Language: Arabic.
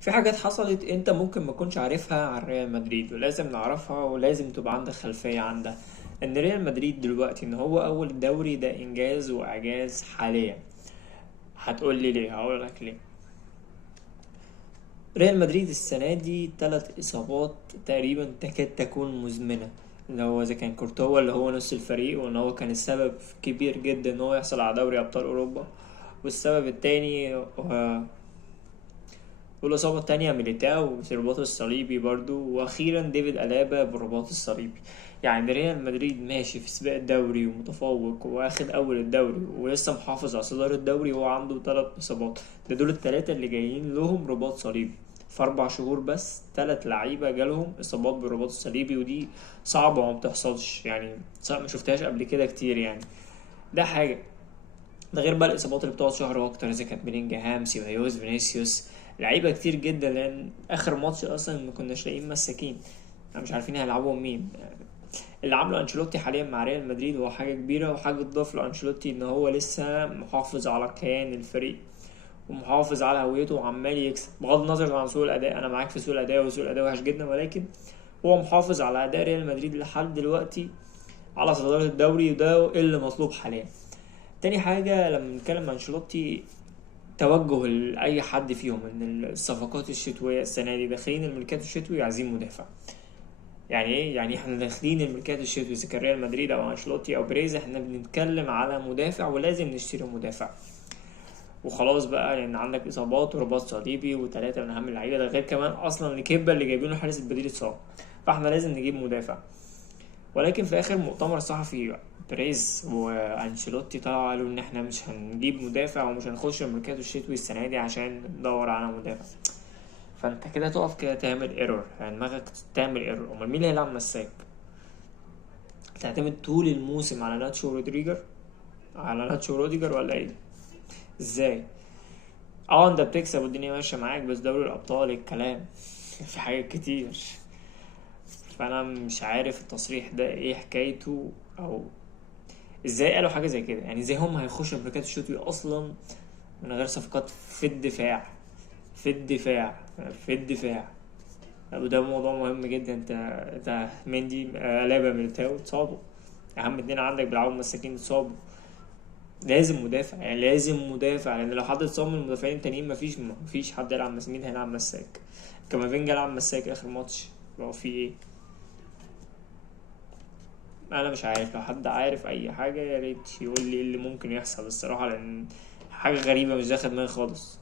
في حاجات حصلت انت ممكن ما تكونش عارفها عن ريال مدريد، ولازم نعرفها ولازم تبقى عندك خلفية عنها. ان ريال مدريد دلوقتي ان هو اول الدوري ده انجاز واعجاز حاليا. هتقول لي ليه؟ هقول لك ليه. ريال مدريد السنة دي 3 إصابات تقريبا تكاد تكون مزمنة، اللي هو إذا كان كورتوا اللي هو نص الفريق، وإن هو كان السبب كبير جدا إن هو يحصل على دوري أبطال أوروبا. والسبب التاني والإصابة التانية ميليتاو بالرباط الصليبي برضو، وأخيرا ديفيد ألابا بالرباط الصليبي. يعني ريال مدريد ماشي في سباق الدوري ومتفوق واخد أول الدوري ولسه محافظ على صدارة الدوري وهو عنده 3 إصابات. ده دول التلاتة اللي جايين لهم رباط صليبي في 4 شهور بس. 3 لعيبة جالهم إصابات بالرباط الصليبي، ودي صعبة وما بتحصلش يعني. صعب، ما شفتهاش قبل كده كتير يعني. ده حاجة. ده غير بقى الاصابات اللي بتقعد شهر واكتر، اذا كانت بلينجهام، سيبايوس، فينيسيوس. لعيبه كتير جدا، لان اخر ماتش اصلا ما كناش لاقيين مساكين. احنا مش عارفين هيلعبوا مين. اللي عامله انشيلوتي حاليا مع ريال مدريد هو حاجه كبيره، وحاجه تضاف لانشيلوتي ان هو لسه محافظ على كيان الفريق ومحافظ على هويته وعمال يكسب بغض النظر عن سوء الاداء. انا معاك في سوء الاداء، وسوء الاداء وحش جدا، ولكن هو محافظ على اداء ريال مدريد لحد دلوقتي على صدارة الدوري، وده اللي مطلوب حاليا. تاني حاجة لما نتكلم عن انشيلوتي، توجه لأي حد فيهم إن الصفقات الشتوية السنة دي داخلين الميركاتو الشتوي عايزين مدافع. يعني إيه؟ يعني إحنا داخلين الميركاتو الشتوي إذا كان ريال مدريد أو أنشيلوتي أو بريز، إحنا بنتكلم على مدافع ولازم نشتري مدافع. وخلاص بقى، لأن عندك إصابات ورباط صليبي وتلاتة من أهم اللعيبة، ده غير كمان أصلا الكبة اللي جايبينه حارس البديل اتصاب. فإحنا لازم نجيب مدافع. ولكن في اخر مؤتمر صحفي بريز وانشيلوتي طلعوا قالوا ان احنا مش هنجيب مدافع ومش هنخش الميركاتو الشتوي السنه دي عشان ندور على مدافع. فانت كده تقف كده تعمل ايرور، يعني دماغك تعمل ايرور. امال مين اللي هيلعب مساك؟ تعتمد طول الموسم على ناتشو رودريجر، على ناتشو روديجر ولا ايه؟ ازاي؟ اه انت بتكسب والدنيا ماشيه معاك، بس دوري الابطال الكلام في حاجات كتير. فانا مش عارف التصريح ده ايه حكايته، او ازاي قالوا حاجه زي كده. يعني ازاي هم هيخشوا ميركاتو الشتوي اصلا من غير صفقات في الدفاع؟ في الدفاع في الدفاع وده موضوع مهم جدا. انت مندي، لابا، ميليتاو اتصابوا. اهم 2 عندك بيلعبوا مساكين اتصابوا. لازم مدافع، يعني لازم مدافع، لان لو حد اتصاب من المدافعين التانيين مفيش حد يلعب مساك. مين هيلعب مساك؟ كامافينجا لعب مساك اخر ماتش. هو في ايه؟ انا مش عارف. لو حد عارف اي حاجه يا ريت يقول لي ايه اللي ممكن يحصل الصراحه، لان حاجه غريبه مش داخل دماغي خالص.